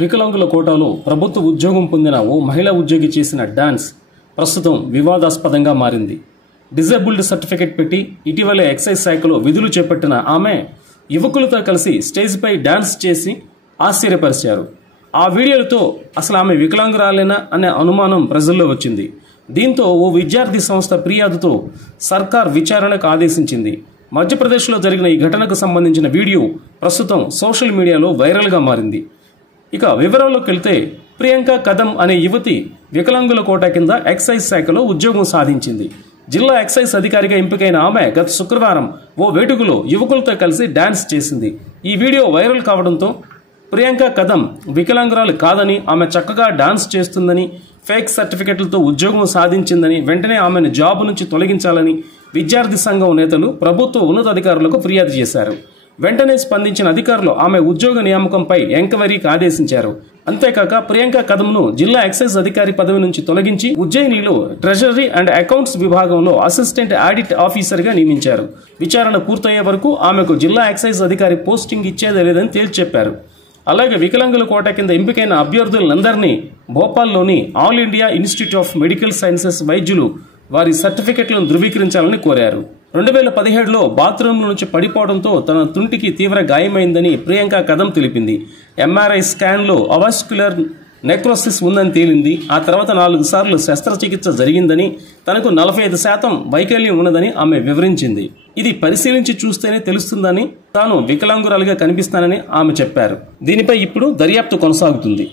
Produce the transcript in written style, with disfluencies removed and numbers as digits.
వికలాంగుల కోటాలో ప్రభుత్వ ఉద్యోగం పొందిన ఓ మహిళా ఉద్యోగి చేసిన డాన్స్ ప్రస్తుతం వివాదాస్పదంగా మారింది. డిజేబుల్డ్ సర్టిఫికెట్ పెట్టి ఇటీవలే ఎక్సైజ్ శాఖలో విధులు చేపట్టిన ఆమె యువకులతో కలిసి స్టేజ్పై డాన్స్ చేసి ఆశ్చర్యపరిచారు. ఆ వీడియోలతో అసలు ఆమె వికలాంగురాలేనా అనే అనుమానం ప్రజల్లో వచ్చింది. దీంతో ఓ విద్యార్థి సంస్థ ఫిర్యాదుతో సర్కార్ విచారణకు ఆదేశించింది. మధ్యప్రదేశ్లో జరిగిన ఈ ఘటనకు సంబంధించిన వీడియో ప్రస్తుతం సోషల్ మీడియాలో వైరల్గా మారింది. ఇక వివరాల్లోకి వెళ్తే, ప్రియాంక కదం అనే యువతి వికలాంగుల కోటా కింద ఎక్సైజ్ శాఖలో ఉద్యోగం సాధించింది. జిల్లా ఎక్సైజ్ అధికారిగా ఎంపికైన ఆమె గత శుక్రవారం ఓ వేడుకలో యువకులతో కలిసి డాన్స్ చేసింది. ఈ వీడియో వైరల్ కావడంతో ప్రియాంక కదం వికలాంగురాలు కాదని, ఆమె చక్కగా డాన్స్ చేస్తుందని, ఫేక్ సర్టిఫికెట్లతో ఉద్యోగం సాధించిందని, వెంటనే ఆమెను జాబ్ నుంచి తొలగించాలని విద్యార్థి సంఘం నేతలు ప్రభుత్వ ఉన్నతాధికారులకు ఫిర్యాదు చేశారు. వెంటనే స్పందించిన అధికారులు ఆమె ఉద్యోగ నియామకంపై ఎంక్వైరీకి ఆదేశించారు. అంతేకాక ప్రియాంక కదంను జిల్లా ఎక్సైజ్ అధికారి పదవి నుంచి తొలగించి ఉజ్జయినిలో ట్రెజరీ అండ్ అకౌంట్స్ విభాగంలో అసిస్టెంట్ ఆడిట్ ఆఫీసర్గా నియమించారు. విచారణ పూర్తయ్యే వరకు ఆమెకు జిల్లా ఎక్సైజ్ అధికారి పోస్టింగ్ ఇచ్చేదే లేదని తేల్చి చెప్పారు. అలాగే వికలాంగుల కోటా కింద ఎంపికైన అభ్యర్థులందరినీ భోపాల్లోని All India Institute of Medical Sciences వైద్యులు వారి సర్టిఫికెట్లను ధృవీకరించాలని కోరారు. 2017లో బాత్రూమ్ నుంచి పడిపోవడంతో తన తుంటికి తీవ్ర గాయమైందని ప్రియాంక కదం తెలిపింది. ఎంఆర్ఐ స్కాన్లో అవాస్క్యులర్ నెక్రోసిస్ ఉందని తేలింది. ఆ తర్వాత 4 సార్లు శస్త్రచికిత్స జరిగిందని, తనకు 45% వైకల్యం ఉన్నదని ఆమె వివరించింది. ఇది పరిశీలించి చూస్తేనే తెలుస్తుందని, తాను వికలాంగురాలుగా కనిపిస్తానని ఆమె చెప్పారు. దీనిపై ఇప్పుడు దర్యాప్తు కొనసాగుతుంది.